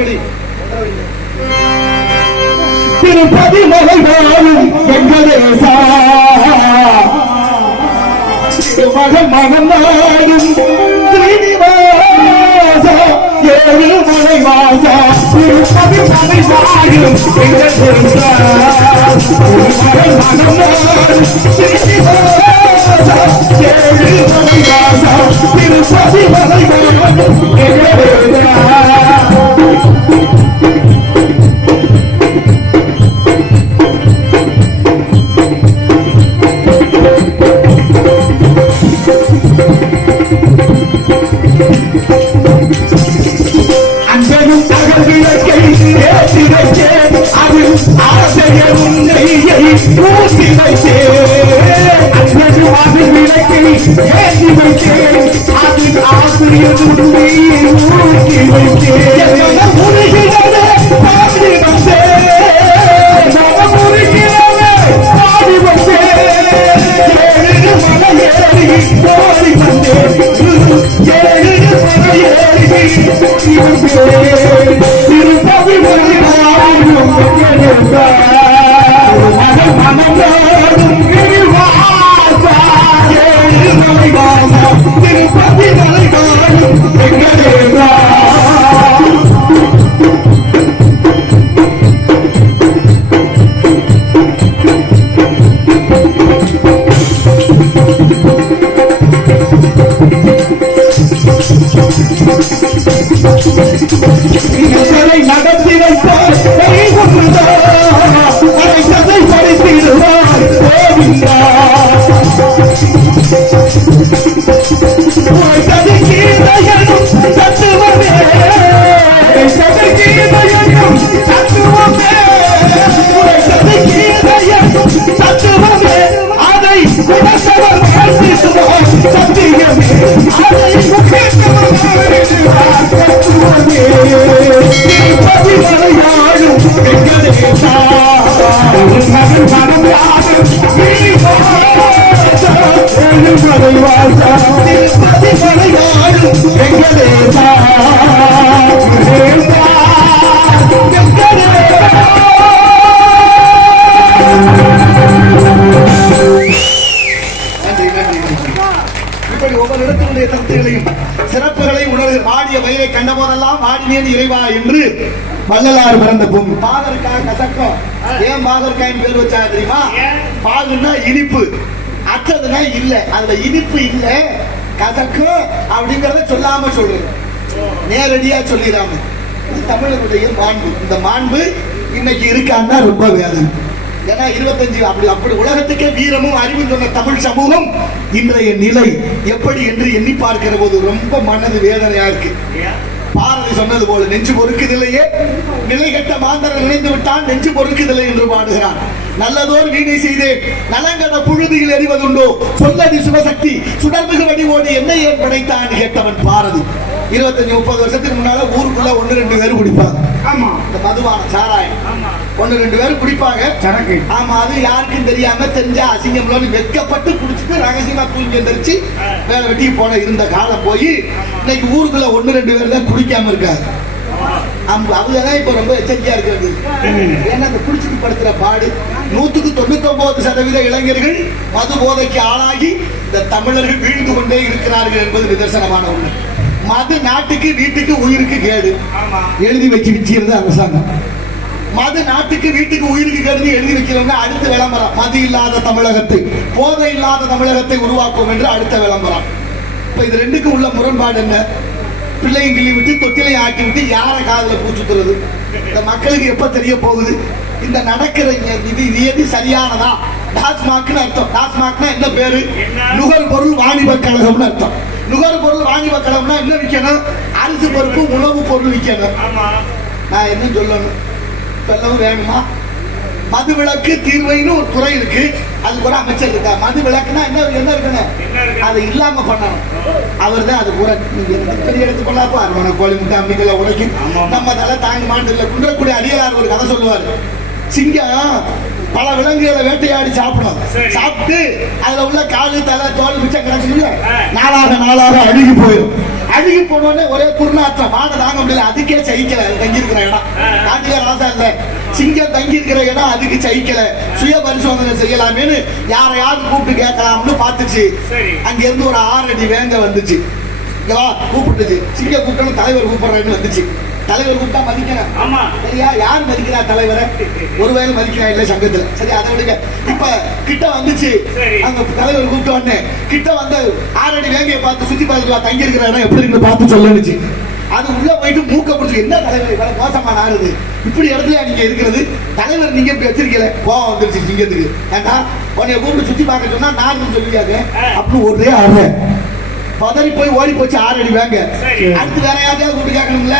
எப்படி திருப்பதி மலை வாழும் வெங்கடேசா மகன் மகன் நாடும் ஸ்ரீனிவாசா ஏழு மலை வாசா திருப்பதி மலை வாழும் வெங்கடேசா மகன் மகன் நாடும் ஸ்ரீனிவாசா ஏழு மலை வாசா திருப்பதி மலை வாழும் வெங்கடேசா. அன்பனும் அகவிளக்கை ஏற்றி வைத்தேன் அது ஆசைய உன்னையை ஊற்றி வைத்தேன் அன்பனும் அகவிளக்கை ஏற்றி வைத்தேன் அது ஆசிரிய உன்னையை ஊற்றி வைத்தேன் முருகிறது பாடி வந்தேன் முருகிறது பாடி வந்தேன் ஏழு மலையேறி ஓடி வந்தேன் ஏழு மலையேறி திருப்பதி மலையாடும் வெங்கடேசா மனநாடும் கிரிவாசா ஏழு மலைவாசா திருப்பதி மலையாடும் வெங்கடேசா. நடத்தி வைத்தார் அதை கதை படித்திடுவார் கோவிந்தா கதை கீதையனும் தத்துவமே கதை கீதையனும் தத்துவமே கதை கீதையனும் தத்துவமே அதை உணர்ந்தவர் வாழ்த்திடுவார் சத்தியமே அதை முக்கியத்துவம் தத்துவமே திருப்பதி மலையாடும் வெங்கடேசா மகன் மனம் யாரும் ஏழு மலைவாசா திருப்பதி மலையாடும் வெங்கடேசா இப்படி ஒவ்வொரு இடத்தினுடைய தத்துவங்களையும் சிறப்புகளை உணர்வு வாடிய வயிறை கண்ட போதெல்லாம் வாடினேன் இறைவா என்று வள்ளலாறு பிறந்த பூமி. பாகற்காய் கசக்கம். ஏன் பாகற்காயின் பேர் வச்சா தெரியுமா? பாகுன்னா இனிப்பு, அற்றதுன்னா இல்ல, அதுல இனிப்பு இல்ல கசக்கம் அப்படிங்கறத சொல்லாம சொல்றது, நேரடியா சொல்லிடாம. இது தமிழருடைய மாண்பு. இந்த மாண்பு இன்னைக்கு இருக்கான்னா ரொம்ப வேதனை. ஏன்னா 25 அப்படி உலகத்துக்கே வீரமும் அறிவும் சொன்ன தமிழ் சமூகம் இன்றைய நிலை எப்படி என்று எண்ணி பார்க்கிற போது ரொம்ப மனது வேதனையா இருக்கு. பாரதி சொன்னது போல நெஞ்சு பொறுக்குதில்லையே நிலைகட்ட மாந்தரன் நினைந்து விட்டான் நெஞ்சு பொறுக்குதில்லை என்று பாடுகிறான். நல்லதோர் வீணை செய்தேன் நலங்கட புழுதியில் எறிவதுண்டோ சொல்லதி சிவசக்தி சுடர்மிகு வடிவோடு என்னை ஏன் படைத்தான் கேட்டவன் பாரதி. 25-30 வருஷத்துக்கு முன்னால ஊருக்குள்ள 1-2 பேர் குடிப்பாங்க. ஆமா, இந்த மதுவான சாராயம் 1-2 பேர் குடிப்பாங்க. சரக்கு. ஆமா, அது யாருக்கும் தெரியாம தெரிஞ்சா அசிங்கம்லன்னு வெட்கப்பட்டு குடிச்சிட்டு ரகசியமா தூங்கி எந்திரிச்சு வேற வெட்டிக்கு போன இருந்த காலம் போய் இன்னைக்கு ஊருக்குள்ள 1-2 பேர் தான் குடிக்காம இருக்காங்க. அதுலதான் இப்ப ரொம்ப எச்சரிக்கையா இருக்கிறது. ஏன்னா அந்த குடிச்சுட்டு படுத்துற பாடு 199% இளைஞர்கள் மது போதைக்கு ஆளாகி இந்த தமிழர்கள் வீழ்ந்து கொண்டே இருக்கிறார்கள் என்பது நிதர்சனமான ஒண்ணு. மது நாட்டுக்கு வீட்டுக்கு உயிருக்கு கேடு எழுதி வச்சு வச்சிருந்த அரசாங்கம். மது நாட்டுக்கு வீட்டுக்கு உயிருக்கு கேடு எழுதி வைக்கிறவங்க அடுத்த விளம்பரம் மது இல்லாத தமிழகத்தை போதை இல்லாத தமிழகத்தை உருவாக்கும் என்று அடுத்த விளம்பரம். இப்ப இது ரெண்டுக்கும் உள்ள முரண்பாடு என்ன? பிள்ளையும் கிள்ளி விட்டு தொட்டிலையும் ஆக்கி விட்டு யார காதல பூச்சுத்துறது இந்த மக்களுக்கு எப்ப தெரிய போகுது? இந்த நடக்கிற இது எது சரியானதா? டாஸ்மாக்னு அர்த்தம். டாஸ்மாக்னா என்ன பேரு? நுகர்பொருள் வாணிப கழகம்னு அர்த்தம். நுகர்பொருள் வாணிப கழகம்னா என்ன விற்கணும்? அரிசி பருப்பு உணவு பொருள் விற்கணும். நான் என்ன சொல்லணும் சொல்லவும் வேணுமா? மது விலக்கு தீர்வைன்னு ஒரு துறை இருக்கு, அதுக்கு ஒரு அமைச்சர் இருக்கா. மது விலக்குனா என்ன இருக்கணும்? அதை இல்லாம பண்ணணும். அவர் தான் அது கூட பெரிய எடுத்து கொள்ளாப்போ அரவணை கோழி முட்டை அம்மிகளை உடைக்கும் நம்ம தலை தாங்க மாட்டு. குன்றக்குடி அடியார் ஒரு கதை சொல்லுவார். சிங்கம் பல விலங்குகளை வேட்டையாடி சாப்பிடும். சாப்பிட்டு அதுல உள்ள காலு தலை தோல் மிச்சம் கிடக்கு நாளாக நாளாக அழுகி போயிடும். அழுகி போனோடனே ஒரே குருநாற்றம் வாட தாங்க முடியல. அதுக்கே சகிக்கல தங்கி இருக்கிற இடம். காட்டுக்கார ராசா இல்ல, சிங்கம் தங்கி இருக்கிற இடம் அதுக்கு சகிக்கல. சுய பரிசோதனை செய்யலாமேன்னு யாரையாவது கூப்பிட்டு கேட்கலாம்னு பார்த்துச்சு. அங்க இருந்து ஒரு 6 அடி வேங்க வந்துச்சு. கூப்பிட்டுச்சு. சிங்கம் கூப்பிட்டு தலைவர் கூப்பிடுறேன்னு வந்துச்சு. தலைவர் கூப்பிட்டா மதிக்கணும். ஆமா சரியா? யார் மதிக்கிறா தலைவரை? ஒருவேளை மதிக்கிறா இல்ல சங்கத்துல. சரி அதை விடுங்க. இப்ப கிட்ட வந்துச்சு. அங்க தலைவர் கூப்பிட்ட உடனே கிட்ட வந்து 6 அடி வேங்கையை பார்த்து சுத்தி பார்த்துட்டு தங்கி இருக்கிற இடம் எப்படி இருக்குன்னு பார்த்து சொல்லுச்சு. அது உள்ள போயிட்டு மூக்க பிடிச்சி, என்ன தலைவர் இவ்வளவு மோசமா நாடுது, இப்படி இடத்துல நீங்க இருக்கிறது தலைவர் நீங்க இப்படி வச்சிருக்கல. கோவம் வந்துருச்சு சிங்கத்துக்கு. ஏண்டா உன்னைய கூப்பிட்டு சுத்தி பார்க்க சொன்னா நானும் சொல்லியாங்க அப்படி ஒரே ஆறு பதறி போய் ஓடி போச்சு. 6 அடி வேங்க. அடுத்து வேற யாரையாவது கூப்பிட்டு கேட்கணும்ல.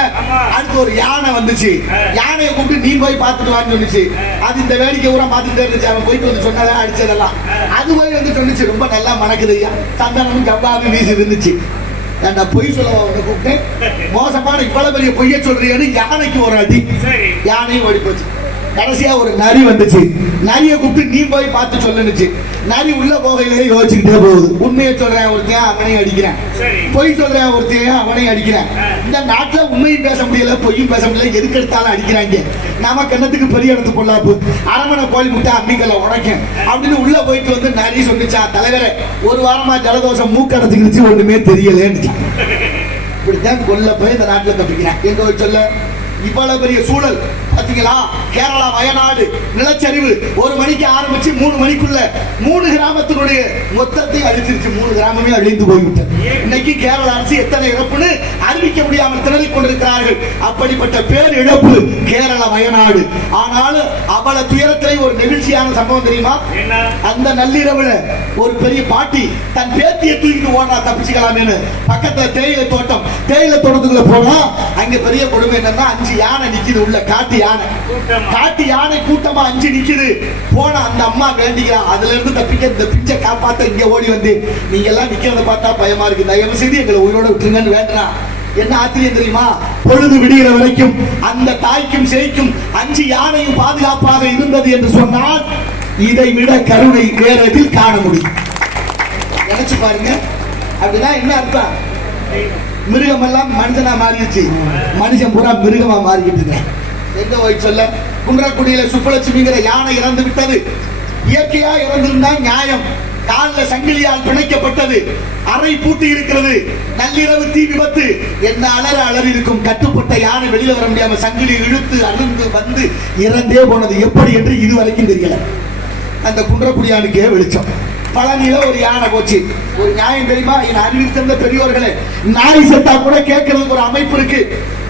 அடுத்து ஒரு யானை வந்துச்சு. யானையை கூப்பிட்டு நீ போய் பார்த்துட்டு வான்னு சொல்லிச்சு. அது இந்த வேடிக்கை ஊரா பார்த்துட்டே இருந்துச்சு. அவன் போயிட்டு வந்து சொன்னதான் அடிச்சதெல்லாம். அது போய் வந்து சொல்லிச்சு, ரொம்ப நல்லா மணக்குது ஐயா, சந்தனமும் ஜவ்வாவும் வீசி இருந்துச்சு. ஏன்டா பொய் சொல்லவா உன்னை கூப்பிட்டேன், மோசமான இவ்வளவு பெரிய பொய்ய சொல்றியன்னு யானைக்கு ஒரு அடி. யானையும் ஓடி போச்சு. கடைசியா ஒரு நரி வந்துச்சு. நரியை கூப்பிட்டு நீ போய் பார்த்து சொல்லுச்சு. நரி உள்ள போகையிலே யோசிச்சுக்கிட்டே போகுது. உண்மையை சொல்றேன் ஒருத்தையும் அவனையும் அடிக்கிறேன், பொய் சொல்றேன் ஒருத்தையும் அவனையும் அடிக்கிறேன். இந்த நாட்டுல உண்மையும் பேச முடியல, பொய்யும் பேச முடியல, எதுக்கு எடுத்தாலும் அடிக்கிறாங்க. நம்ம கண்ணத்துக்கு பெரிய இடத்து பொல்லாப்பு, அரமனை கோழி முட்டை அம்மிக்கல்ல உடைக்கும் அப்படின்னு உள்ள போயிட்டு வந்து நரி சொன்னிச்சா, தலைவரை ஒரு வாரமா ஜலதோஷம் மூக்கடைச்சுக்கிடுச்சு, ஒண்ணுமே தெரியலேன்னு. இப்படித்தான் கொல்ல போய் இந்த நாட்டுல தப்பிக்கிறேன். எங்க சொல்ல இவ்வளவு பெரிய சூழல் பாத்தீங்களா? கேரளா வயநாடு நிலச்சரிவு 1 மணிக்கு ஆரம்பிச்சு 3 மணிக்குள்ள 3 கிராமத்தினுடைய மொத்தத்தை அழிச்சிருச்சு. 3 கிராமமே அழிந்து போய்விட்டது. இன்னைக்கு கேரள அரசு எத்தனை இழப்புன்னு அறிவிக்க முடியாமல் திணறிக் கொண்டிருக்கிறார்கள். அப்படிப்பட்ட பேர் இழப்பு கேரள வயநாடு. ஆனாலும் அவ்வளவு துயரத்திலே ஒரு நெகிழ்ச்சியான சம்பவம் தெரியுமா? அந்த நள்ளிரவுல ஒரு பெரிய பாட்டி தன் பேத்தியை தூக்கிட்டு ஓடுறா தப்பிச்சுக்கலாமேன்னு. பக்கத்துல தேயிலை தோட்டம், தேயிலை தோட்டத்துக்குள்ள போனா அங்க பெரிய கொடுமை என்னன்னா 5 யானை நிக்குது உள்ள. காட்டு யானை கூட்டமா 5 நிக்குது. போன அந்த அம்மா வேண்டிக்கிறான், அதுல இருந்து தப்பிக்க இந்த பிஞ்சை காப்பாத்த இங்க ஓடி வந்து, நீங்க எல்லாம் நிக்கிறத பார்த்தா பயமா இருக்கு, தயவு செய்து எங்களை உயிரோட விட்டுருங்கன்னு வேண்டாம். என்ன ஆச்சரியம் தெரியுமா? பொழுது விடுகிற வரைக்கும் அந்த தாய்க்கும் சேய்க்கும் 5 யானையும் பாதுகாப்பாக இருந்தது என்று சொன்னால் இதை விட கருணை வேற எதில் காண முடியும்? நினைச்சு பாருங்க. அப்படின்னா என்ன அர்த்தம்? மிருகம் எல்லாம் மனிதனா மாறிடுச்சு, மனுஷன் பூரா மிருகமா மாறிக்கிட்டு இருக்க. எங்க போய் சொல்ல? குன்றக்குடியில சுப்பலட்சுமிங்கிற யானை இறந்து விட்டது. இயற்கையா இறந்திருந்தா நியாயம். காலில் சங்கிலியால் பிணைக்கப்பட்டது, அறை பூட்டி இருக்கிறது, நள்ளிரவு தீ விபத்து, என்ன அலறி இருக்கும். கட்டுப்பட்ட யானை வெளியில வர முடியாம சங்கிலி இழுத்து அழுந்து வந்து இறந்தே போனது எப்படி என்று இதுவரைக்கும் தெரியல. அந்த குன்றக்குடியானுக்கே வெளிச்சம். பழனியில ஒரு யானை போச்சு. ஒரு நியாயம் தெரியுமா? என் அறிவித்திருந்த பெரியோர்களே, நாய் செத்தா கூட கேட்கறதுக்கு ஒரு அமைப்பு இருக்கு.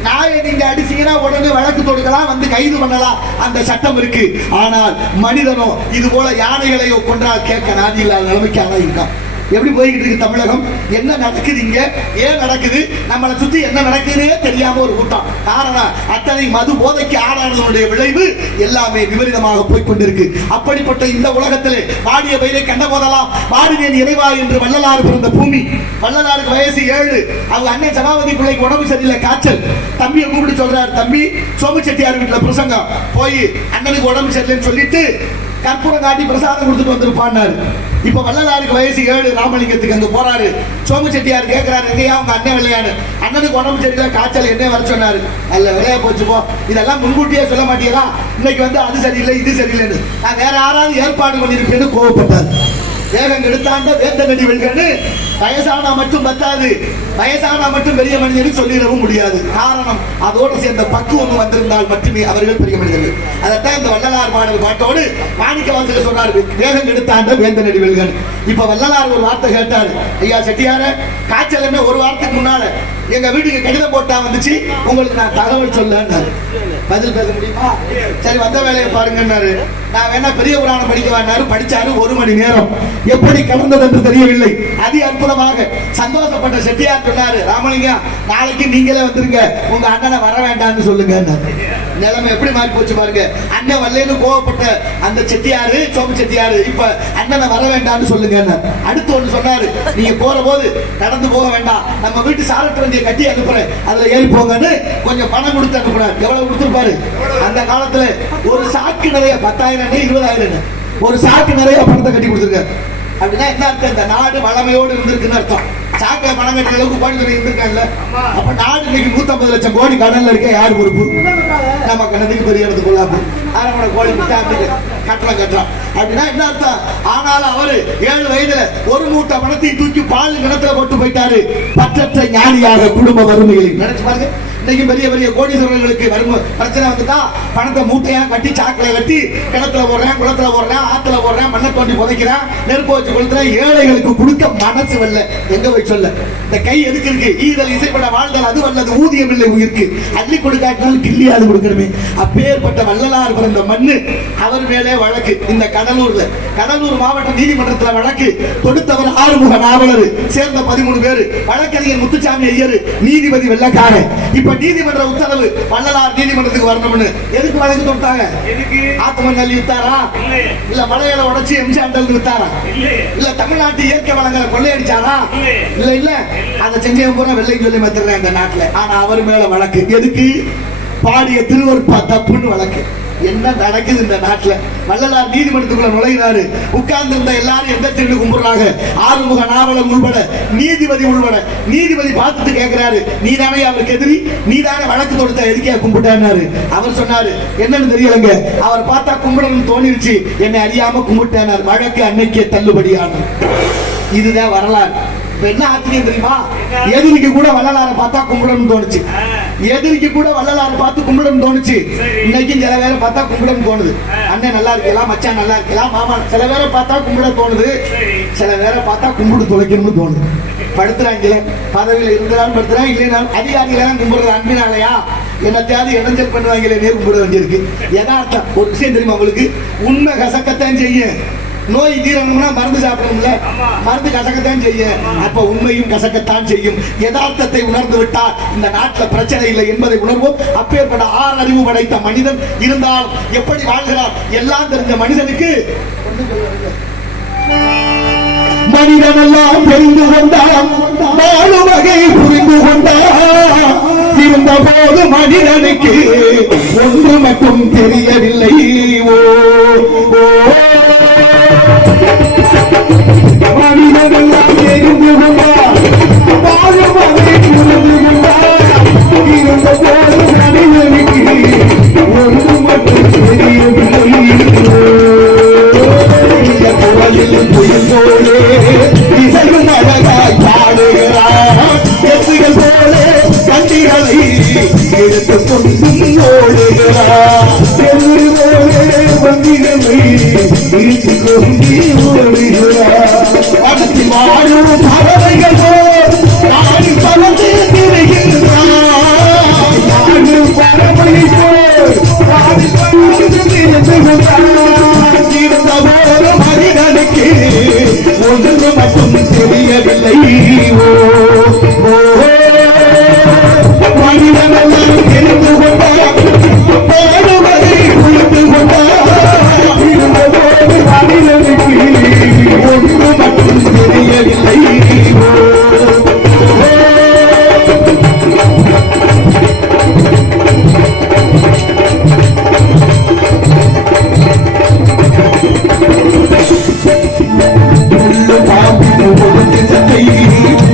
நாயை நீங்க அடிச்சீங்கன்னா உடனே வழக்கு தொடுக்கலாம், வந்து கைது பண்ணலாம், அந்த சட்டம் இருக்கு. ஆனால் மனிதனோ இது போல யானைகளையோ கொன்றால் கேட்க நாதி இல்லாத நிலைமைக்கு ஆனா இருக்கான். எப்படி போய்கிட்டு இருக்கு தமிழகம்? என்ன நடக்குது இங்க? ஏன் நடக்குது? நம்மளை சுத்தி என்ன நடக்குதுன்னே தெரியாம ஒரு கூட்டம். காரணம் அத்தனை மது போதைக்கு ஆளானதனுடைய விளைவு எல்லாமே விபரீதமாக போய்கொண்டிருக்கு. அப்படிப்பட்ட இந்த உலகத்திலே வாடிய பயிரை கண்ட போதெல்லாம் வாடுவேன் இறைவா என்று வள்ளலாறு பிறந்த பூமி. வள்ளலாருக்கு வயசு 7. அவங்க அண்ணன் சபாபதி பிள்ளைக்கு உடம்பு சரியில்லை, காய்ச்சல். தம்பியை கூப்பிட்டு சொல்றாரு, தம்பி சோமு செட்டியார் வீட்டுல பிரசங்கம், போய் அண்ணனுக்கு உடம்பு சரியில்லைன்னு சொல்லிட்டு கற்பூரம் காட்டி பிரசாதம் கொடுத்துட்டு வந்திருப்பான்னாரு. இப்ப வள்ளலாருக்கு வயசு 7, ராமலிங்கத்துக்கு அங்க போறாரு. சோமு செட்டியார் கேட்கிறாரு, எங்கேயா உங்க அண்ணன் விளையாடு? அண்ணனுக்கு உடம்பு சரியில்லை, காய்ச்சல், என்ன வர சொன்னாரு? நல்ல விளையா போச்சு போ, இதெல்லாம் முன்கூட்டியே சொல்ல மாட்டீங்களா? இன்னைக்கு வந்து அது சரியில்லை இது சரியில்லைன்னு நான் வேற யாராவது ஏற்பாடு பண்ணிருப்பேன்னு கோவப்பட்டார். வேகம் எடுத்தாண்ட வேந்தனடி வெல்கன்னு வயசானா மட்டும் பத்தாது, வயசானா மட்டும் பெரிய மனிதனுக்கு சொல்லிடவும் முடியாது. காரணம் அதோடு சேர்ந்த பக்குவம் வந்திருந்தால் மட்டுமே அவர்கள் பெரிய மனிதர்கள். அதைத்தான் இந்த வள்ளலார் பாடல் பாட்டோடு மாணிக்க வாசகர் சொன்னார், வேகம் எடுத்தாண்ட வேந்தனடி வெல்கன். இப்ப வள்ளலார் ஒரு வார்த்தை கேட்டாரு, ஐயா செட்டியார, காய்ச்சல் என்ன ஒரு வாரத்துக்கு முன்னால எங்க வீட்டுக்கு கடிதம் போட்டா வந்துச்சு, உங்களுக்கு நான் தகவல் சொல்ல பதில் பேச முடியுமா? சரி வந்த வேலையை பாருங்கன்னாரு. நான் வேணா பெரிய புராணம் படிக்க வேண்டாரு. படிச்சாரு 1 மணி நேரம். எப்படி கடந்தது என்று தெரியவில்லை. அதி அற்புதமாக சந்தோஷப்பட்ட செட்டியார் சொன்னாரு, ராமலிங்கம் நாளைக்கு நீங்களே வந்துருங்க, உங்க அண்ணனை வர வேண்டாம்னு சொல்லுங்க. நிலைமை எப்படி மாறி போச்சு பாருங்க. அண்ணன் வரலன்னு கோவப்பட்ட அந்த செட்டியாரு, சோமு செட்டியாரு, இப்ப அண்ணனை வர வேண்டாம்னு சொல்லுங்க. அடுத்து ஒண்ணு சொன்னாரு, நீங்க போற போது நடந்து போக வேண்டாம், நம்ம வீட்டு சாரட்டு வண்டியை கட்டி அனுப்புறேன், அதுல ஏறி போங்கன்னு கொஞ்சம் பணம் கொடுத்து அனுப்புறாரு. எவ்வளவு கொடுத்துருப்பாரு? அந்த காலத்துல ஒரு சாக்கு நிறைய 10,000 20,000 ஒரு சாக்கு நிறைய பணத்தை கட்டி கொடுத்துருக்காரு. அப்படின்னா என்ன அர்த்தம்? இந்த நாடு வளமையோடு இருந்திருக்குன்னு அர்த்தம். சாக்கடை பணம் கட்டுற அளவுக்கு கோடித்துறை இருந்திருக்காங்கல்ல. அப்ப நாடு இன்னைக்கு 150 லட்சம் கோடி கடன்ல இருக்க யாரு பொறுப்பு? நம்ம கணத்துக்கு பெரிய இடத்துக்கு கொள்ளாது அரமணை கோழி முட்டை கட்டலாம் அப்படின்னா என்ன அர்த்தம்? ஆனாலும் அவரு 7 வயதுல ஒரு மூட்டை பணத்தை தூக்கி பால் கிணத்துல போட்டு போயிட்டாரு. பற்றற்ற ஞானியாக குடும்ப வறுமைகளில் நினைச்சு பாருங்க. இன்னைக்கு பெரிய பெரிய கோடீஸ்வரர்களுக்கு பிரச்சனை வந்துட்டா பணத்தை மூட்டையா கட்டி சாக்கில கட்டி கிணத்துல போடுறேன், குளத்துல போடுறேன், ஆத்துல போடுறேன், மண்ணை தோண்டி புதைக்கிறேன், நெருப்பு வச்சு கொளுத்துறேன். ஏழைகளுக்கு கொடுக்க மனசு வரல. எங்க போய் சொல்ல? இந்த கை எதுக்கு இருக்கு? ஈதல் இசைப்பட வாழ்தல் அது வல்லது ஊதியம் இல்லை உயிருக்கு. அள்ளி கொடுக்காட்டினாலும் கிள்ளியாது கொடுக்கணுமே. அப்பேற்பட்ட வள்ளலார் பிறந்த மண்ணு. அவர் மேலே வழக்கு. இந்த கடலூர் மாவட்ட நீதிமன்றத்தில் வழக்கு தொடுத்தவர் ஆறுமுக நாவலர் சேர்ந்த 13 பேர். வழக்கறிஞர் முத்துசாமி ஐயர், நீதிபதி வெள்ளக்காரன். இப்ப நீதிமன்ற உத்தரவு வள்ளலார் நீதிமன்றத்துக்கு வரணும்னு எதுக்கு வழக்கு தொடுத்தாங்க? ஆத்ம நெல்லி வித்தாரா? இல்ல மலையில உடைச்சு எம்சாண்டல் வித்தாரா? இல்ல தமிழ்நாட்டு இயற்கை வளங்களை கொள்ளையடிச்சாரா? இல்ல அதை செஞ்சவங்க பூரா வெள்ளை சொல்லி மத்திடுறேன் இந்த நாட்டுல. ஆனா அவர் மேல வழக்கு. எதுக்கு? பாடிய திருவருட்பா தப்புன்னு வழக்கு. என்ன நடக்குது இந்த நாட்டுல? வள்ளலார் நீதிமன்றத்துக்குள்ள நுழைகிறாரு. உட்கார்ந்து இருந்த எல்லாரும் எந்த திருடு கும்பிடுறாங்க. ஆறுமுக நாவலர் உள்பட, நீதிபதி உள்பட. நீதிபதி பார்த்துட்டு கேட்கிறாரு, நீ தானே அவருக்கு எதிரி, நீ தானே வழக்கு தொடுத்த, எதுக்கே கும்பிட்டாரு? அவர் சொன்னாரு, என்னன்னு தெரியலங்க, அவர் பார்த்தா கும்பிடணும்னு தோணிருச்சு, என்னை அறியாம கும்பிட்டார். வழக்கு அன்னைக்கே தள்ளுபடியான. இதுதான் வரலாறு. என்ன ஆச்சரியம் தெரியுமா? எதிரிக்கு கூட வள்ளலாரை பார்த்தா கும்பிடணும்னு தோணுச்சு. எதிரிக்கு கூட வள்ளலாரை பார்த்து கும்பிடணும்னு தோணுச்சு. இன்னைக்கும் சில பேரை பார்த்தா கும்பிடணும்னு தோணுது. அண்ணன் நல்லா இருக்கலாம், மச்சான் நல்லா இருக்கலாம், மாமா. சில பேரை பார்த்தா கும்பிட தோணுது, சில பேரை பார்த்தா கும்பிடு தொலைக்கணும்னு தோணுது. படுத்துறாங்களே, பதவியில இருந்தாலும் படுத்துறாங்க, இல்லைன்னா அதிகாரிகளெல்லாம் கும்பிடுறது அன்பினாலையா? என்னத்தையாவது இடைஞ்சல் பண்ணுவாங்களே, நேர் கும்பிட வேண்டியிருக்கு. யதார்த்தம் ஒரு விஷயம் தெரியுமா உங்களுக்கு? உண்மை கசக்கத்தான் செய்யும். நோய் தீரணும்னா மருந்து சாப்பிடணும்ல, மருந்து கசக்கத்தான் செய்யும். அப்ப உண்மையும் கசக்கத்தான் செய்யும். யதார்த்தத்தை உணர்ந்து விட்டால் இந்த நாட்டில் பிரச்சனை இல்லை என்பதை உணர்வோம். அப்பேற்பட்ட 6 அறிவு படைத்த மனிதன் இருந்தால் எப்படி வாழ்கிறார்? எல்லாம் தெரிஞ்ச மனிதனுக்கு மனிதனெல்லாம் தெரிந்து கொண்டான், வாழும் வகை புரிந்து கொண்டான். இருந்த போது மனிதனுக்கு ஒன்று மட்டும் தெரியவில்லை. மனிதனெல்லாம் தெரிந்து கொண்டான், வாழும் வகை புரிந்து கொண்டான். இருந்த போது மனிதனுக்கு ஒன்று மட்டும் தெரியவில்லை. புயலோடு இசையும் அழகாய் பாடுகிறார். எத்திகள் போல கண்டிகளை எடுத்துக் கொண்டு ஓடுகிறார். எதிரி போல வண்டிகளை இழுத்துக் கொண்டு ஓடுகிறார். அடுத்து வாழும் பறவைகள் போல் நாடி பறந்து திரிகின்றார். வாழும் பறவை போல் நாடி பறந்து திரிகின்றார். இருந்த போது மனிதனுக்கு ஒன்று மட்டும் தெரியவில்லை. மனிதனெல்லாம் தெரிந்து கொண்டார், பாடுவதை புரிந்து கொண்டார். இருந்த போது மனிதனுக்கு ஒன்று மட்டும் தெரியவில்லை.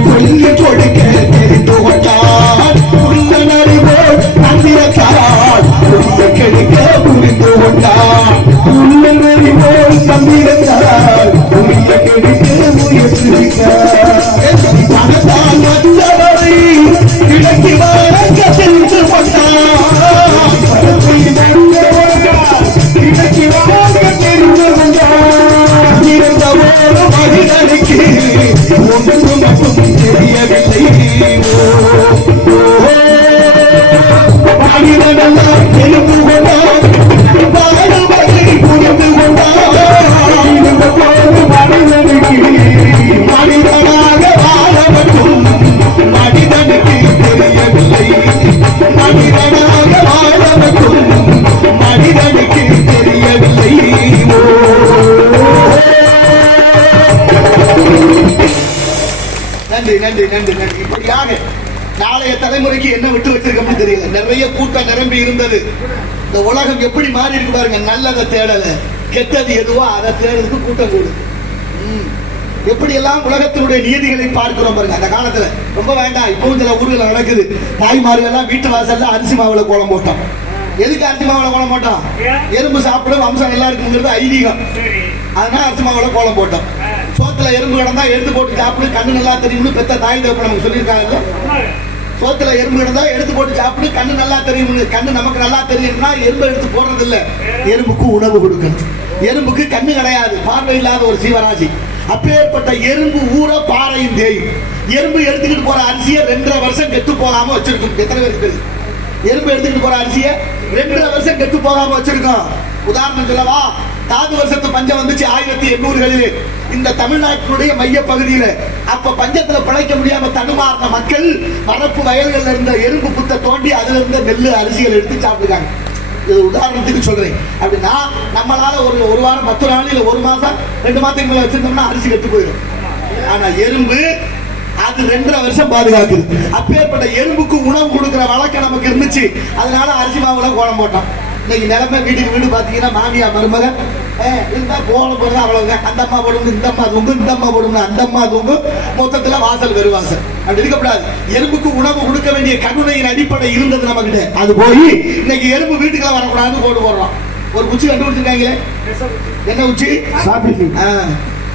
சொல்லிக் கொடுக்க தெரிந்து கொண்டார். உள்ளனறிவோர் தந்திரத்தார் கெடுக்க புரிந்து கொண்டார். உள்ளனறிவோர் தந்திரத்தார் கெடுக்க முயற்சித்தார். பணத்தால் வந்தவரை கிழக்கி வழங்க தெரிந்து கொண்டார். பணத்தை கிழக்கி வழங்க தெரிந்து கொண்டார். இருந்த ஒரு மனிதனுக்கு ஒன்று மட்டும் தெரியவில்லை. மனிதனெல்லாம் தெரிந்து கொண்டார், வாழுவதை புரிந்து கொண்டார். இருந்த போது மனிதனுக்கு மனிதனாக வாழ மட்டும் மனிதனுக்கு தெரியவில்லை. மனிதனாக வாழ மட்டும் மனிதனுக்கு தெரியவில்லை. நன்றி நன்றி நன்றி நன்றி. இப்படியாக நாளைய தலைமுறைக்கு என்ன விட்டு வச்சிருக்கோம்னு தெரியல. நிறைய கூட்டம் நிரம்பி இருந்தது. இந்த உலகம் எப்படி மாறி இருக்கு பாருங்க. நல்லதை தேடல, கெட்டது எதுவோ அதை தேடுறதுக்கு கூட்டம் கூடு. எப்படி எல்லாம் உலகத்தினுடைய நீதிகளை பார்க்கிறோம் பாருங்க. அந்த காலத்துல ரொம்ப வேண்டாம், இப்பவும் சில ஊர்ல நடக்குது. தாய்மார்கள் எல்லாம் வீட்டு வாசல்ல அரிசி மாவுல கோலம் போட்டோம். எதுக்கு அரிசி மாவுல கோலம் போட்டோம்? எறும்பு சாப்பிடும் வம்சம் நல்லா இருக்குங்கிறது ஐதீகம். அதனால அரிசி மாவுல கோலம் போட்டோம். சோத்துல எறும்பு கிடந்தா எடுத்து போட்டு சாப்பிடு, கண்ணு நல்லா தெரியும்னு பெத்த தாய் தகப்பன் நமக்கு சொல்லியிருக்காங்கல்ல. சோத்துல எறும்பு கிடந்தா எடுத்து போட்டு சாப்பிடு, கண்ணு நல்லா தெரியும்னு. கண்ணு நமக்கு நல்லா தெரியும்னா எறும்பு எடுத்து போடுறது இல்ல, எறும்புக்கு உணவு கொடுக்கணும். எறும்புக்கு கண்ணு கிடையாது, பார்வை இல்லாத ஒரு ஜீவராசி. அப்பேற்பட்ட எறும்பு ஊற பாறையும் தேயும். எறும்பு எடுத்துக்கிட்டு போற அரிசியை 2.5 வருஷம் கெட்டு போகாம வச்சிருக்கும். எத்தனை பேருக்கு தெரியும்? எறும்பு எடுத்துக்கிட்டு போற அரிசியை 2.5 வருஷம் கெட்டு போகாம வச்சிருக்கோம். உதாரணம் சொல்லவா, தாது வருஷத்து பஞ்சம் வந்துச்சு 1800களில் இந்த தமிழ்நாட்டினுடைய மைய பகுதியில. அப்ப பஞ்சத்துல பிழைக்க முடியாம தடுமாறின மக்கள் வரப்பு வயல்கள் இருந்த எறும்பு புத்த தோண்டி அதுல இருந்த நெல்லு அரிசிகள் எடுத்து சாப்பிடுறாங்க. இது உதாரணத்துக்கு சொல்றேன். அப்படின்னா நம்மளால ஒரு வாரம் 10 நாள் இல்ல 1 மாசம் 2 மாசத்துக்கு மேல வச்சிருந்தோம்னா அரிசி கெட்டு போயிடும். ஆனா எறும்பு அது 2.5 வருஷம் பாதுகாக்குது. அப்பேற்பட்ட எறும்புக்கு உணவு கொடுக்கிற வழக்கம் நமக்கு இருந்துச்சு. அதனால அரிசி மாவுல கோலம் போட்டோம். இன்னைக்கு நிலைமை வீட்டுக்கு வீடு பாத்தீங்கன்னா மாமியா மருமக இருந்தா கோலம் போடுறது அவ்வளவுங்க. அந்த அம்மா போடுங்க, இந்த அம்மா தூங்கு, இந்த அம்மா போடுங்க, அந்த அம்மா தூங்கு, மொத்தத்துல வாசல் வெறுவாசல். அப்படி இருக்கக்கூடாது. எறும்புக்கு உணவு கொடுக்க வேண்டிய கருணையின் அடிப்படை இருந்தது நமக்கிட்ட. அது போய் இன்னைக்கு எறும்பு வீட்டுக்குள்ள வரக்கூடாதுன்னு போட்டு போடுறோம். ஒரு குச்சி கண்டுபிடிச்சிருக்காங்களே, என்ன உச்சி?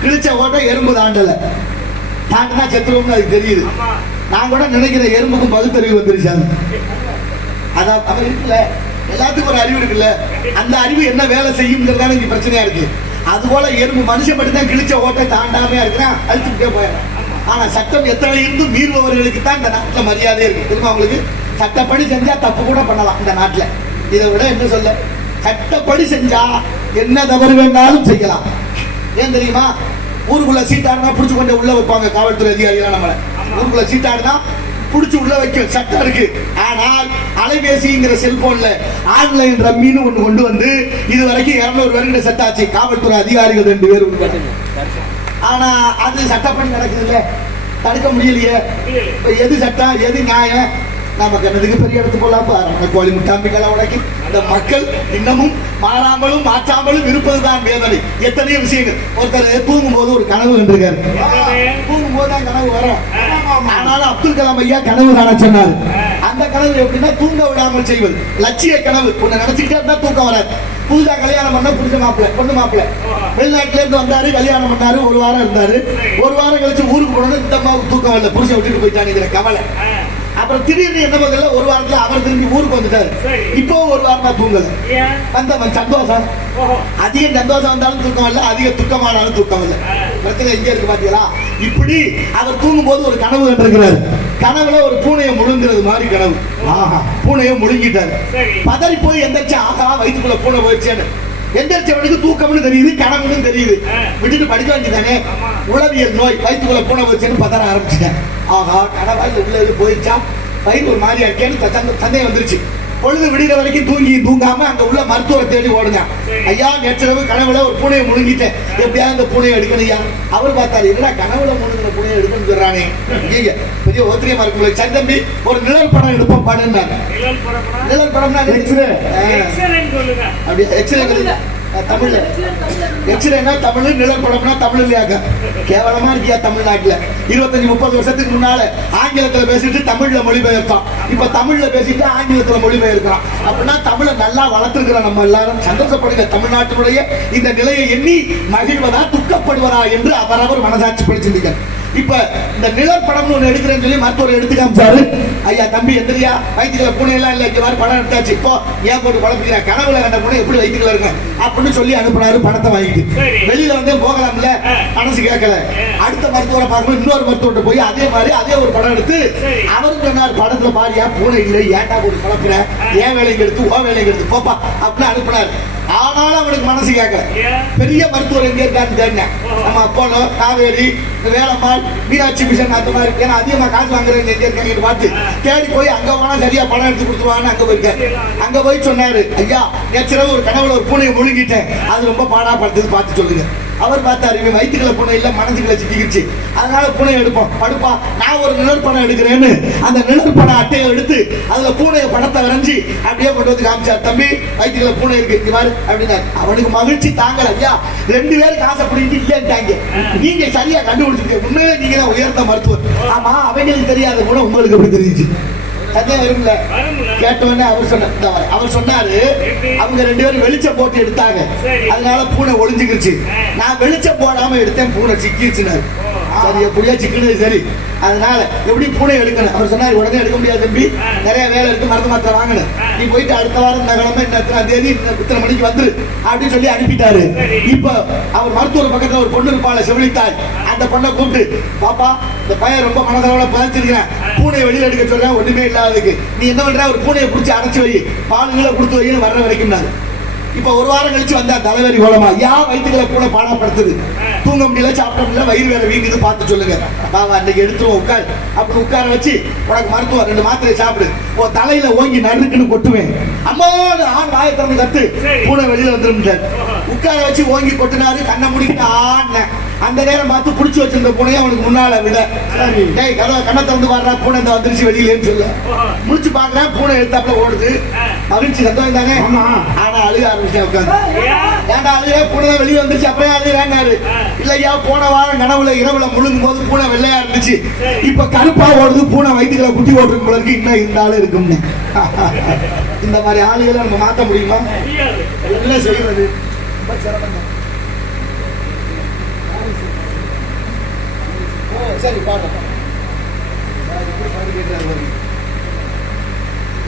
கிழிச்ச ஓட்ட எறும்பு தாண்டல, தாண்டினா செத்துருவோம்னு அது தெரியுது. நான் கூட நினைக்கிறேன் எறும்புக்கும் பகுத்தறிவு வந்துருச்சாங்க. அதான் அப்ப இருக்குல்ல, எல்லாத்துக்கும் ஒரு அறிவு இருக்குல்ல. அந்த அறிவு என்ன வேலை செய்யுங்கிறதான இங்க பிரச்சனையா இருக்கு. அது போல எறும்பு மனுஷன் மட்டும்தான் கிழிச்ச ஓட்டை தாண்டாமே இருக்கிறான், அழிச்சுட்டே போயிடறான். ஆனா சட்டம் எத்தனை இருந்தும் மீறுபவர்களுக்கு தான் இந்த நாட்டுல மரியாதை இருக்கு. தெரியுமா உங்களுக்கு? சட்டப்படி செஞ்சா தப்பு கூட பண்ணலாம் இந்த நாட்டுல. இதை விட என்ன சொல்ல, சட்டப்படி செஞ்சா என்ன தவறு வேண்டாலும் செய்யலாம். ஏன் தெரியுமா? ஊருக்குள்ள சீட்டாடுனா புடிச்சு கொண்டு உள்ள வைப்பாங்க காவல்துறை அதிகாரிகள். நம்மள ஊருக்குள்ள சீட்டாடுனா புடிச்சு உள்ள வைக்க சட்டம் இருக்கு. ஆனால் அலைபேசிங்கிற செல்போன்ல ஆன்லைன் ரம்மின்னு ஒண்ணு கொண்டு வந்து இது வரைக்கும் 200 பேருக்கு செட் ஆச்சு. காவல்துறை அதிகாரிகள் 2 பேர். ஆனா அது சட்டப்படி நடக்குது இல்ல, தடுக்க முடியலையே. எது சட்டம் எது நியாயம்? நமக்கு என்னதுக்கு பெரிய இடத்து போலாம் பாரு. கோழி முட்டாம்பிகளை உடைக்கி இந்த மக்கள் இன்னமும் மாறாமலும் மாற்றாமலும் இருப்பதுதான் வேதனை. எத்தனையோ விஷயங்கள். ஒருத்தர் தூங்கும் போது ஒரு கனவு கண்டிருக்காரு. தூங்கும் போதுதான் கனவு வரும். ஆனாலும் அப்துல் கலாம் ஐயா கனவு காண சொன்னாரு. அந்த கனவு எப்படின்னா தூங்க விடாமல் செய்வது, லட்சிய கனவு. ஒண்ணு நினைச்சுக்கிட்டே இருந்தா தூக்கம் வராது. புதுசா கல்யாணம் பண்ண புடிச்ச மாப்பிள்ள பொண்ணு மாப்பிள்ள வெளிநாட்டுல இருந்து வந்தாரு, கல்யாணம் பண்ணாரு, 1 வாரம் இருந்தாரு. 1 வாரம் கழிச்சு ஊருக்கு போனது இந்த அம்மாவுக்கு தூக்கம் வரல, புருஷன் விட்டுட்டு போயிட்டானுங்கிற கவலை. அப்புறம் திடீர்னு என்ன பதில 1 வாரத்துல அவர் திரும்பி ஊருக்கு வந்துட்டாரு. இப்போ 1 வாரமா தூங்கல. அந்த சந்தோஷம், அதிக சந்தோஷம் வந்தாலும் தூக்கம் இல்ல, அதிக துக்கமானாலும் தூக்கம் இல்ல. பிரச்சனை எங்க இருக்கு பாத்தீங்களா? இப்படி அவர் தூங்கும் போது ஒரு கனவு கண்டிருக்கிறார். கனவுல ஒரு பூனையை முழுங்கிறது மாதிரி கனவு. பூனையை முழுங்கிட்டாரு. பதறி போய் எந்திரிச்சு ஆகா வயிற்றுக்குள்ள பூனை போயிடுச்சேன்னு எந்திரிச்சவனுக்கு தூக்கம்னு தெரியுது, கனவுன்னு தெரியுது. விட்டுட்டு படிக்க வேண்டியதானே. உளவியல் நோய், வயிற்றுக்குள்ள பூனை போயிடுச்சேன்னு பதற ஆரம்பிச்சுட்டேன். ஆகா கனவா உள்ள போயிடுச்சா, வயிறு ஒரு மாதிரியா இருக்கேன்னு சந்தேகம் வந்துருச்சு. பொழுது விடுகிற வரைக்கும் தூங்காம அங்க உள்ள மருத்துவரை தேடி ஓடுங்க. ஐயா நேற்றிரவு கனவுல ஒரு பூனையை முழுங்கிட்டேன், எப்படியாவது இந்த பூனையை எடுக்கணையா. அவர் பார்த்தாரு, என்னடா கனவுல முழுங்கிற பூனையை எடுக்கணும் சொல்றானே, பெரிய ஒத்திரியமா இருக்கு. சரி தம்பி ஒரு நிழல் படம் எடுப்போம் பாடுன்னாரு. நிழல் படம்னா அப்படியே எக்ஸ்ரே தமிழ்ல எக்ஸ்ரேனா தமிழ், நிழல் படம்னா தமிழ் இல்லையாக்க. கேவலமா இருக்கியா தமிழ்நாட்டுல. 25-30 வருஷத்துக்கு முன்னால ஆங்கிலத்துல பேசிட்டு தமிழ்ல மொழிபெயர்த்தான். இப்ப தமிழ்ல பேசிட்டு ஆங்கிலத்துல மொழிபெயர்க்கிறான். அப்படின்னா தமிழை நல்லா வளர்த்திருக்கிறோம். நம்ம எல்லாரும் சந்தோஷப்படுங்க. தமிழ்நாட்டினுடைய இந்த நிலையை எண்ணி மகிழ்வதா துக்கப்படுவதா என்று அவரவர் மனசாட்சி படிச்சிருந்தீங்க. இப்ப இந்த நிழல் படம் ஒண்ணு எடுக்கிறேன்னு சொல்லி மருத்துவர் எடுத்து காமிச்சாரு. ஐயா தம்பி எந்திரியா, வயிற்றுல பூனை எல்லாம் இல்ல, இந்த மாதிரி படம் எடுத்தாச்சு. இப்போ ஏன் போட்டு குழப்பிக்கிற, கனவுல கண்ட பூனை எப்படி வயிற்றுல இருங்க அப்படின்னு சொல்லி அனுப்பினாரு. பணத்தை வாங்கிட்டு வெளியில வந்து போகலாம்ல, மனசு கேட்கல. அடுத்த மருத்துவரை பார்க்கணும். இன்னொரு மருத்துவர்கிட்ட போய் அதே மாதிரி அதே ஒரு படம் எடுத்து அவருக்கு சொன்னார், படத்துல பாரியா பூனை இல்லை, ஏன்டா போட்டு குழப்பிற, ஏன் வேலைக்கு எடுத்து ஓ வேலைக்கு எடுத்து போப்பா அப்படின்னு அனுப்பினார். ஆனாலும் அவனுக்கு மனசு கேட்கல. பெரிய மருத்துவர் எங்க இருக்கான்னு தெரிஞ்சேன். நம்ம அப்போலோ, காவேரி, வேலம்மாள், மீனாட்சி மிஷன் அந்த மாதிரி. ஏன்னா அதிகமா காசு வாங்குறவங்க எங்க இருக்காங்கன்னு பார்த்து தேடி போய் அங்க போனா சரியா பணம் எடுத்து கொடுத்துருவாங்கன்னு அங்க போயிருக்காரு. அங்க போய் சொன்னாரு, ஐயா நேற்றிரவு ஒரு கனவுல ஒரு பூனையை முழுங்கிட்டேன், அது ரொம்ப பாடா படுத்தது பார்த்து சொல்லுங்க. அவர் பார்த்தாரு இவன் வயிற்றுக்குள்ள பூனை இல்ல மனசுக்குள்ள சிக்கிக்கிச்சு, அதனால பூனை எடுப்போம் படுப்பா, நான் ஒரு நிழற்படம் எடுக்கிறேன்னு அந்த நிழற்பட அட்டையை எடுத்து அதுல பூனைய படத்தை வரைஞ்சி அப்படியே கொண்டு வந்து காமிச்சார். தம்பி வயிற்றுக்குள்ள பூனை இருக்கு இங்க பாரு அப்படின்னாரு. அவனுக்கு மகிழ்ச்சி தாங்கல. ஐயா 2 பேருக்கு ஆசைப்படிட்டு இல்லைன்ட்டாங்க, நீங்க சரியா கண்டுபிடிச்சிருக்க, உண்மையிலே நீங்க தான் உயர்ந்த மருத்துவர். ஆமா அவங்களுக்கு தெரியாத கூட உங்களுக்கு எப்படி தெரிஞ்சு சந்தேகம் வரும்ல? கேட்டவொடனே அவர் சொன்னாரு அவங்க 2 பேரும் வெளிச்சம் போட்டு எடுத்தாங்க, அதனால பூனை ஒளிஞ்சுக்கிருச்சு. நான் வெளிச்சம் போடாம எடுத்தேன், பூனை சிக்கிருச்சுனாரு. சரி எப்படியா சிக்கனது சரி, அதனால எப்படி பூனை எடுக்கணும் அவர் சொன்னாரு. உடனே எடுக்க முடியாது தம்பி, நிறைய வேலை இருக்கு, மருந்து மாத்திரை வாங்கணும், நீ போயிட்டு அடுத்த வாரம் இந்த கிழமை எத்தனை தேதி இத்தனை மணிக்கு வந்துரு அப்படின்னு சொல்லி அனுப்பிட்டாரு. இப்ப அவர் மருத்துவர் பக்கத்துல ஒரு பொண்ணு இருப்பாள் செவிலித்தாய், அந்த பொண்ணை கூப்பிட்டு பாப்பா இந்த பையன் ரொம்ப மனதளவுல பதிச்சிருக்கிறேன், பூனையை வெளியில எடுக்க சொல்றேன், ஒண்ணுமே இல்லாததுக்கு நீ என்ன பண்ற, ஒரு பூனையை பிடிச்சி அடைச்சு வை, பாலுங்களை கொடுத்து வைன்னு வர்ற வரைக்கும். இப்ப ஒரு வாரம் கழிச்சு வந்தா தலைவரி கோலமா, வயிற்றுகளை பூனை பாடப்படுத்துது, தூங்க முடியல, சாப்பிட முடியல, வயிறு வேற வீங்குது, பார்த்து சொல்லுங்க பாவா இன்னைக்கு எடுத்துருவோம் உட்கார். அப்படி உட்கார வச்சு உனக்கு மருத்துவம் 2 மாத்திரை சாப்பிடு, உன் தலையில ஓங்கி நறுக்குன்னு கொட்டுவேன், அம்மா ஆண் வாயை திறந்து கத்து, பூனை வெளியில வந்துருந்தார். உட்கார வச்சு ஓங்கி கொட்டினாரு, கண்ணை முடிக்கிட்டு ஆன அந்த நேரம் பார்த்து புடிச்சு வச்சிருந்த பூனையை அவனுக்கு முன்னால விட, டேய் கண்ணை திறந்து வர்றா, பூனை இந்த வந்துருச்சு வெளியிலேன்னு சொல்ல. முடிச்சு பாக்குறேன், பூனை எடுத்தாப்புல ஓடுது, மகிழ்ச்சி சத்தம் தானே. ஆனா அழுக ஆரம்பிச்சேன் உட்காந்து, ஏன்டா அழுக, பூனை வெளியே வந்துருச்சு, அப்புறம் அழுகிறாரு. இல்லையா போன வாரம் கனவுல இரவுல முழுங்கும் போது பூனை வெள்ளையா இருந்துச்சு, இப்ப கருப்பா ஓடுது, பூனை வயிற்றுல குட்டி ஓடுறது போல இருக்கு, இன்னும் இந்த ஆளு இருக்கும்னு. இந்த மாதிரி ஆளுகளை நம்ம மாத்த முடியுமா? என்ன செய்வது?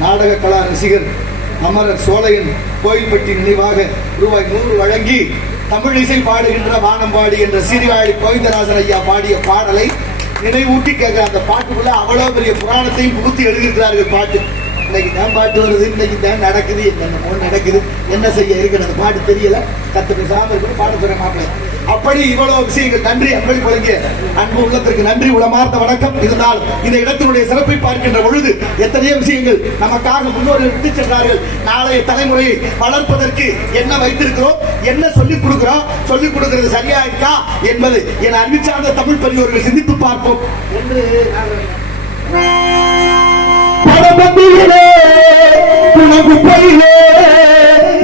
நாடக கலா ரசிகர் அமரர் சோலையன் கோயில்பட்டி நினைவாக ரூபாய் 100 வழங்கி தமிழ் இசை பாடுகின்ற வானம்பாடி என்ற சீர்காழி கோவிந்தராசன் ஐயா பாடிய பாடலை நினைவூட்டி கேட்கிற அந்த பாட்டுக்குள்ள அவ்வளவு பெரிய புராணத்தையும் புகுத்தி எழுதியிருக்கிறார்கள். பாட்டு இன்னைக்கு தான் பாட்டு வருது, இன்னைக்கு தான் நடக்குது, என்னென்னமோ நடக்குது, என்ன செய்ய இருக்கிற அந்த பாட்டு தெரியல, கத்து பேசாம இருக்கணும், பாட சொல்ற மாப்பிள்ளை. அப்படி இவ்வளவு விஷயங்கள். நன்றி அன்பை பழகிய அன்பு உள்ளத்திற்கு நன்றி, உளமார்ந்த வணக்கம். இருந்தால் இந்த இடத்தினுடைய சிறப்பை பார்க்கின்ற பொழுது எத்தனையோ விஷயங்கள் நமக்காக முன்னோர்கள் விட்டு சென்றார்கள். நாளைய தலைமுறையை வளர்ப்பதற்கு என்ன வைத்திருக்கிறோம், என்ன சொல்லிக் கொடுக்கிறோம், சொல்லிக் கொடுக்கிறது சரியா இருக்கா என்பது என அறிவிச்சார்ந்த தமிழ் பெரியோர்கள் சிந்தித்து பார்ப்போம் என்று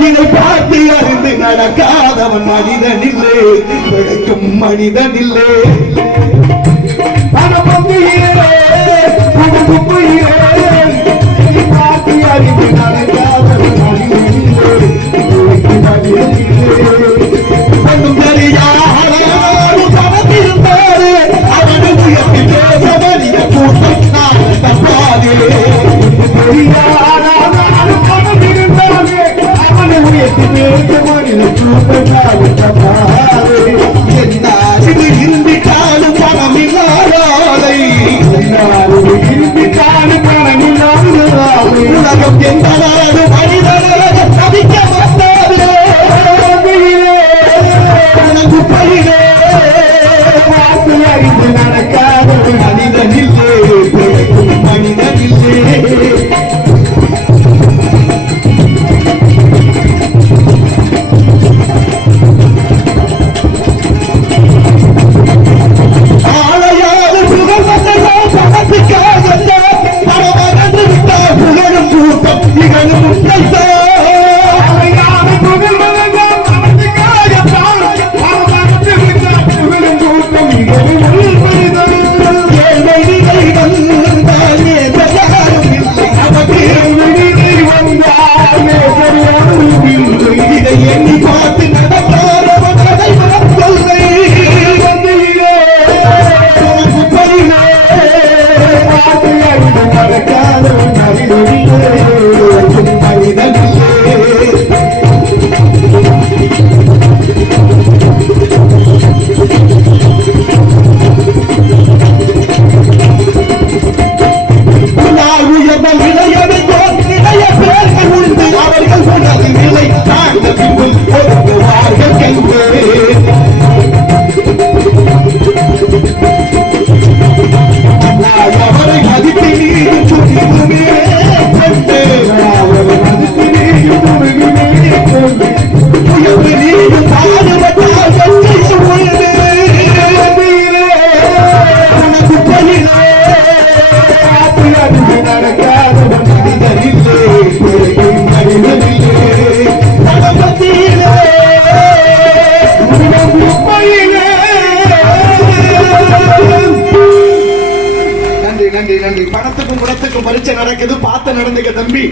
இதை பார்த்து அறிந்து நடக்காதவன் மனிதனில்லை, பிழைக்கும் மனிதனில்லை. பார்த்து அறிந்து நடக்காதவன் மனிதனில்லை, பிழைக்கும் மனிதனில்லை. ஒன்றும் தெரியாத பணத்திருந்தாரு அவனை உயர்த்தி பேச மனித கூட்டம் நான் தப்பாதே. இருந்திட்டாலும் பணம் இல்லாத உலகம் எந்த நாடு மனிதனாக தவிக்க வந்தாரு. உனக்கு பயிரே பார்த்து அறிந்து நடக்காத மனிதனில்லை, பிழைக்கும் மனிதனில்லை. புகழும் கூட்டம் குணத்துக்கும் பரீட்சை நடக்குது பார்த்து நடந்துக்க தம்பி.